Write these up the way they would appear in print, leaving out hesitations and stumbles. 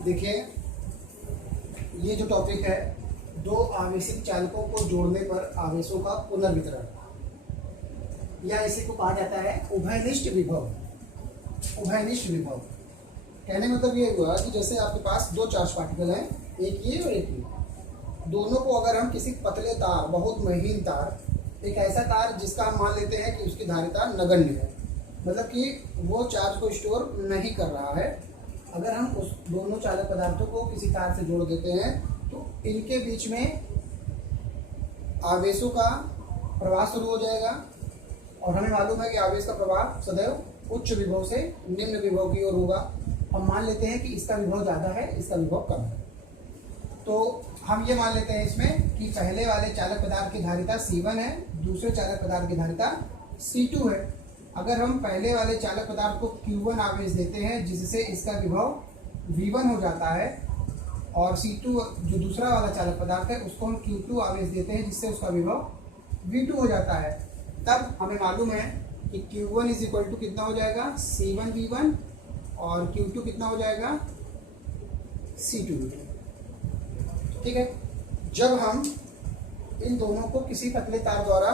देखिए, ये जो टॉपिक है, दो आवेशित चालकों को जोड़ने पर आवेशों का पुनर्वितरण, या इसी को कहा जाता है उभयनिष्ठ विभव। उभयनिष्ठ विभव कहने का मतलब ये हुआ कि जैसे आपके पास दो चार्ज पार्टिकल हैं, एक ये और एक ये, दोनों को अगर हम किसी पतले तार, बहुत महीन तार, एक ऐसा तार जिसका हम मान लेते हैं कि उसकी धारिता नगण्य है, मतलब कि वो चार्ज को स्टोर नहीं कर रहा है, अगर हम उस दोनों चालक पदार्थों को किसी तार से जोड़ देते हैं तो इनके बीच में आवेशों का प्रवाह शुरू हो जाएगा। और हमें मालूम है कि आवेश का प्रवाह सदैव उच्च विभव से निम्न विभव की ओर होगा। हम मान लेते हैं कि इसका विभव ज़्यादा है, इसका विभव कम है, तो हम ये मान लेते हैं इसमें कि पहले वाले चालक पदार्थ की धारिता C1 है, दूसरे चालक पदार्थ की धारिता C2 है। अगर हम पहले वाले चालक पदार्थ को Q1 आवेश देते हैं जिससे इसका विभव V1 हो जाता है, और C2 जो दूसरा वाला चालक पदार्थ है उसको हम Q2 आवेश देते हैं जिससे उसका विभव V2 हो जाता है, तब हमें मालूम है कि Q1 इज इक्वल टू कितना हो जाएगा C1 V1, और Q2 कितना हो जाएगा C2 V2। ठीक है, जब हम इन दोनों को किसी पतले तार द्वारा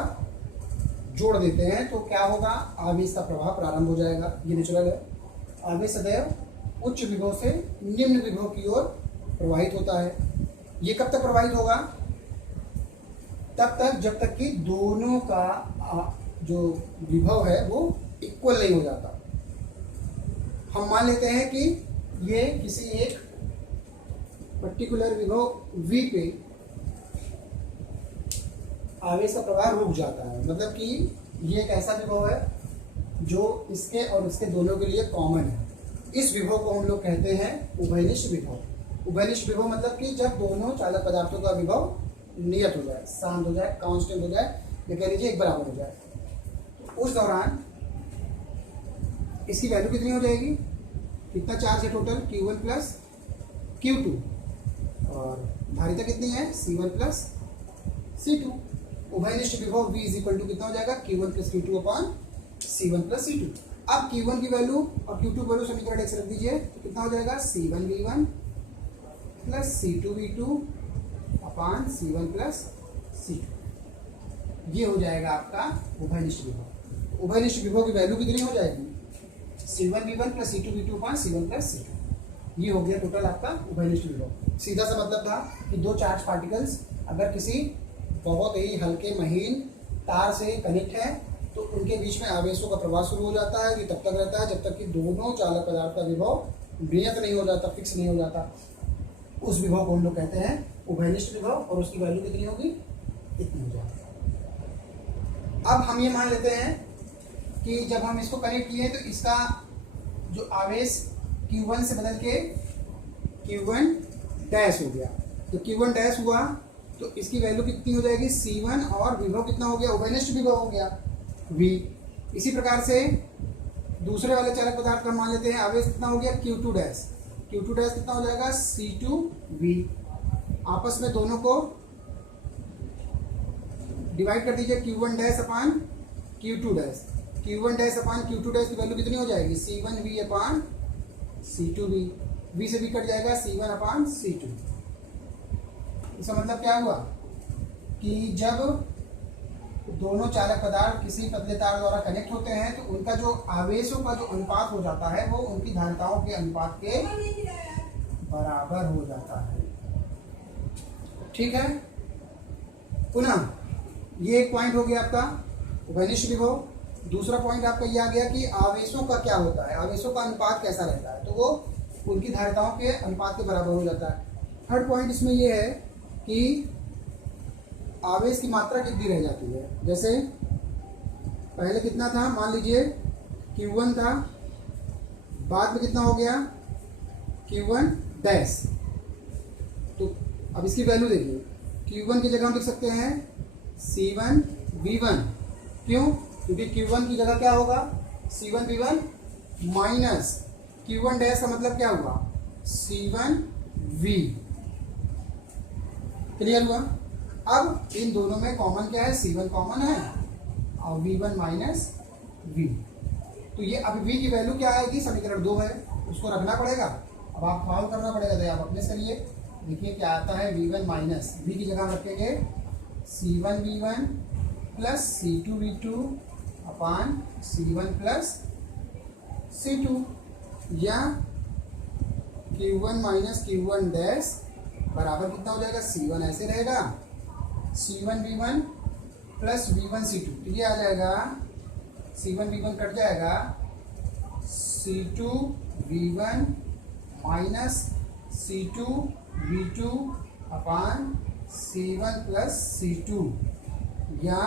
जोड़ देते हैं तो क्या होगा, आवेश का प्रवाह प्रारंभ हो जाएगा। ये नेचुरल है, आवेश सदैव उच्च विभव से निम्न विभव की ओर प्रवाहित होता है। ये कब तक प्रवाहित होगा, तब तक जब तक कि दोनों का जो विभव है वो इक्वल नहीं हो जाता। हम मान लेते हैं कि ये किसी एक पर्टिकुलर विभव V पे आवेश का प्रवाह रुक जाता है, मतलब कि ये एक ऐसा विभव है जो इसके और इसके दोनों के लिए कॉमन है। इस विभव को हम लोग कहते हैं उभयनिष्ठ विभव। उभयनिष्ठ विभव मतलब कि जब दोनों चालक पदार्थों का विभव नियत हो जाए, शांत हो जाए, कांस्टेंट हो जाए, या कह लीजिए एक बराबर हो जाए, तो उस दौरान इसकी वैल्यू कितनी हो जाएगी, कितना चार्ज है टोटल, Q1 प्लस Q2, और धारिता कितनी है C1 प्लस C2। उभयनिष्ठ विभव V इज इक्वल टू कितना हो जाएगा Q1 plus Q2 upon C1 plus C2। अब Q1 की वैल्यू और Q2 वैल्यू समीकरण एक से रख दीजिए, तो कितना हो जाएगा C1 V1 plus C2 V2 upon C1 plus C2। ये हो जाएगा आपका उभयनिष्ठ विभव। उभयनिष्ठ विभव की वैल्यू कितनी हो जाएगी C1 V1 plus C2 V2 upon C1 plus C2। ये हो गया टोटल आपका उभयनिष्ठ विभव। सीधा सा मतलब था कि दो चार्ज पार्टिकल्स अगर किसी बहुत ही हल्के महीन तार से कनेक्ट है तो उनके बीच में आवेशों का प्रवाह शुरू हो जाता है। ये तब तक रहता है जब तक कि दोनों चालक पदार्थ का विभव नियत नहीं हो जाता, फिक्स नहीं हो जाता। उस विभव को हम लोग कहते हैं उभयनिष्ठ विभव, और उसकी वैल्यू कितनी होगी, इतनी हो जाएगी। अब हम ये मान लेते हैं कि जब हम इसको कनेक्ट किए तो इसका जो आवेश Q1 से बदल के Q1 डैश हो गया, तो Q1 डैश हुआ तो इसकी वैल्यू कितनी हो जाएगी C1, और विभव कितना हो गया, उभयनिष्ठ विभव हो गया V। इसी प्रकार से दूसरे वाले चालक पदार्थ का मान लेते हैं आवेश कितना हो गया Q2 डैश। Q2 डैश कितना हो जाएगा C2 V। आपस में दोनों को डिवाइड कर दीजिए, Q1 dash upon Q2 dash. Q1 dash upon Q2 dash की वैल्यू कितनी हो जाएगी C1 V upon C2 V। V से V कट जाएगा C1 अपॉन C2। इसका मतलब क्या हुआ कि जब दोनों चालक पदार्थ किसी पतले तार द्वारा कनेक्ट होते हैं तो उनका जो आवेशों का जो अनुपात हो जाता है वो उनकी धारिताओं के अनुपात के बराबर हो जाता है। ठीक है, पुनः ये एक पॉइंट हो गया आपका उभयनिष्ठ विभव। दूसरा पॉइंट आपका ये आ गया कि आवेशों का क्या होता है, आवेशों का अनुपात कैसा रहता है, तो वो उनकी धारिताओं के अनुपात के बराबर हो जाता है। थर्ड पॉइंट इसमें ये है कि आवेश की मात्रा कितनी रह जाती है। जैसे पहले कितना था, मान लीजिए Q1 था, बाद में कितना हो गया Q1 डैश, तो अब इसकी वैल्यू देखिए, Q1 की जगह हम लिख सकते हैं C1 V1। क्यों, क्योंकि Q1 की जगह क्या होगा C1 V1 minus Q1 dash का मतलब क्या हुआ C1 V। क्लियर हुआ। अब इन दोनों में कॉमन क्या है, C1 कॉमन है और V1 माइनस V। तो ये अभी V की वैल्यू क्या आएगी, समीकरण 2 है, उसको रखना पड़ेगा अब आप सॉल्व करना पड़ेगा, तो आप अपने से करिए। देखिए क्या आता है, V1 माइनस V की जगह रखेंगे C1V1 प्लस C2V2 अपान C1 प्लस C2, या Q1 माइनस Q1 डैश बराबर कितना हो जाएगा, C1 ऐसे रहेगा, C1V1 प्लस V1 C2, तो ये आ जाएगा C1V1 कट जाएगा, C2V1 माइनस C2V2 अपान C1 प्लस C2, या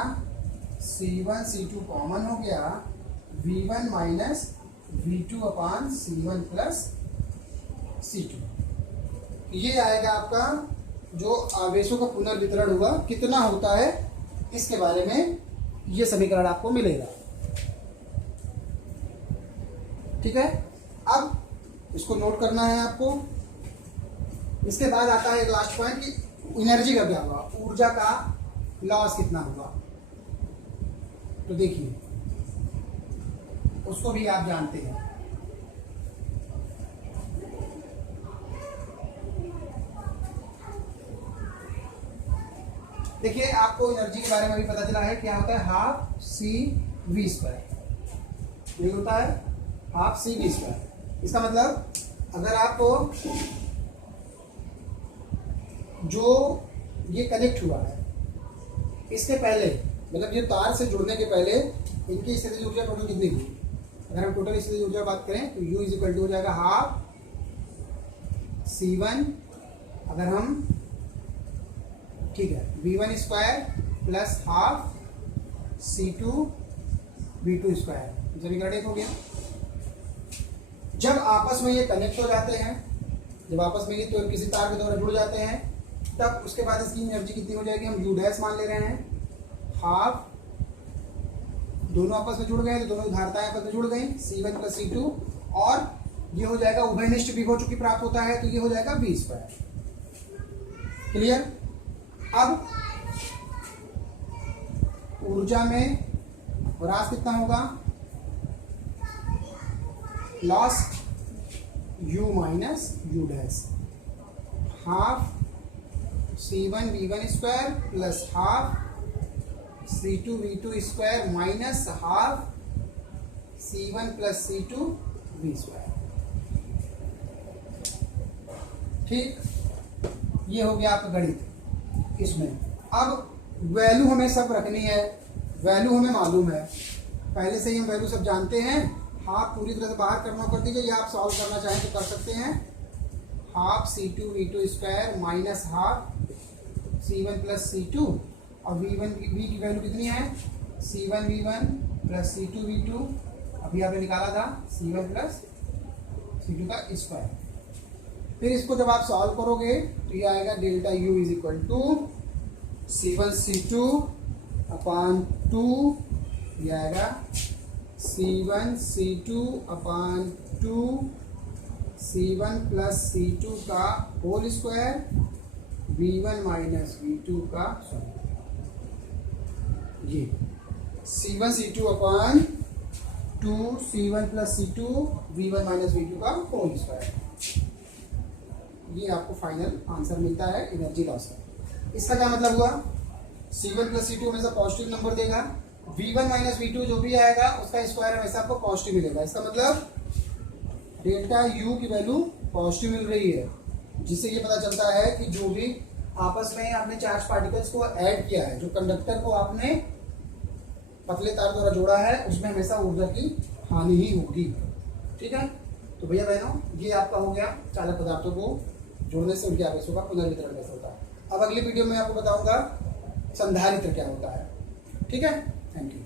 C1 C2 कॉमन हो गया, V1 माइनस V2 अपान C1 प्लस C2। ये आएगा आपका जो आवेशों का पुनर्वितरण हुआ कितना होता है, इसके बारे में ये समीकरण आपको मिलेगा। ठीक है, अब इसको नोट करना है आपको। इसके बाद आता है एक लास्ट पॉइंट कि एनर्जी का क्या हुआ, ऊर्जा का लॉस कितना हुआ। तो देखिए उसको भी आप जानते हैं। देखिए आपको एनर्जी के बारे में भी पता चला है, क्या होता है, हाफ सी वी स्क्वायर। ये होता है हाफ सी वी स्क्वायर। इसका मतलब अगर आपको जो ये कनेक्ट हुआ है इसके पहले, मतलब ये तार से जुड़ने के पहले इनकी स्थितिज ऊर्जा टोटल कितनी हुई। अगर हम टोटल स्थितिज ऊर्जा बात करें तो U इज इक्वल टू हो जाएगा हाफ C1, अगर हम ठीक है V1 square plus half C2 V2 square, समीकरण एक हो गया। जब आपस में ये कनेक्ट हो जाते हैं, जब आपस में ये तो किसी तार के द्वारा जुड़ जाते हैं, तब उसके बाद इसकी एनर्जी कितनी हो जाएगी, हम U डैश मान ले रहे हैं, हाफ, दोनों आपस में जुड़ गए तो दोनों धारताएं आपस में जुड़ गई, C1 प्लस C2, और ये हो जाएगा उभयनिष्ठ विभव चूंकि प्राप्त होता है तो ये हो जाएगा V स्क्वायर। क्लियर। अब ऊर्जा में ह्रास कितना होगा, loss U minus U dash, half C1 V1 square plus half C2 V2 square minus half C1 plus C2 V square. ठीक, ये हो गया आपका गणित। इसमें अब वैल्यू हमें सब रखनी है, वैल्यू हमें मालूम है, पहले से ही हम वैल्यू सब जानते हैं। हाफ पूरी तरह से बाहर करना कर दीजिए, या आप सॉल्व करना चाहें तो कर सकते हैं। Half C2 V2 square minus half C1 plus C2, और V1 V की वैल्यू कितनी है, C1 V1 plus C2 V2, अभी आपने निकाला था C1 प्लस C2 का स्क्वायर। फिर इसको जब आप सॉल्व करोगे तो ये आएगा delta U is equal to C1 C2 upon 2, ये आएगा C1 C2 upon 2 C1 plus C2 का whole square, V1 minus V2 का, ये C1 C2 upon 2 C1 plus C2 V1 minus V2 का होल स्क्वायर। ये आपको फाइनल आंसर मिलता है एनर्जी लॉस का। इसका क्या मतलब हुआ, C1 प्लस C2 हमेशा पॉजिटिव नंबर देगा, V1 माइनस V2 जो भी आएगा उसका स्क्वायर हमेशा आपको पॉजिटिव मिलेगा। इसका मतलब डेल्टा U की वैल्यू पॉजिटिव मिल रही है, जिससे ये पता चलता है कि जो भी आपस में आपने चार्ज पार्टिकल्स को ऐड किया है, जो कंडक्टर को आपने पतले तार द्वारा जोड़ा है, उसमें हमेशा ऊर्जा की हानि ही होगी। ठीक है, तो भैया बहनों ये आपका हो गया चालक पदार्थों को जोड़ने से उनके आवेशों का पुनर्वितरण कैसे होता है। अब अगली वीडियो में आपको बताऊंगा संधारित्र क्या होता है। ठीक है, थैंक यू।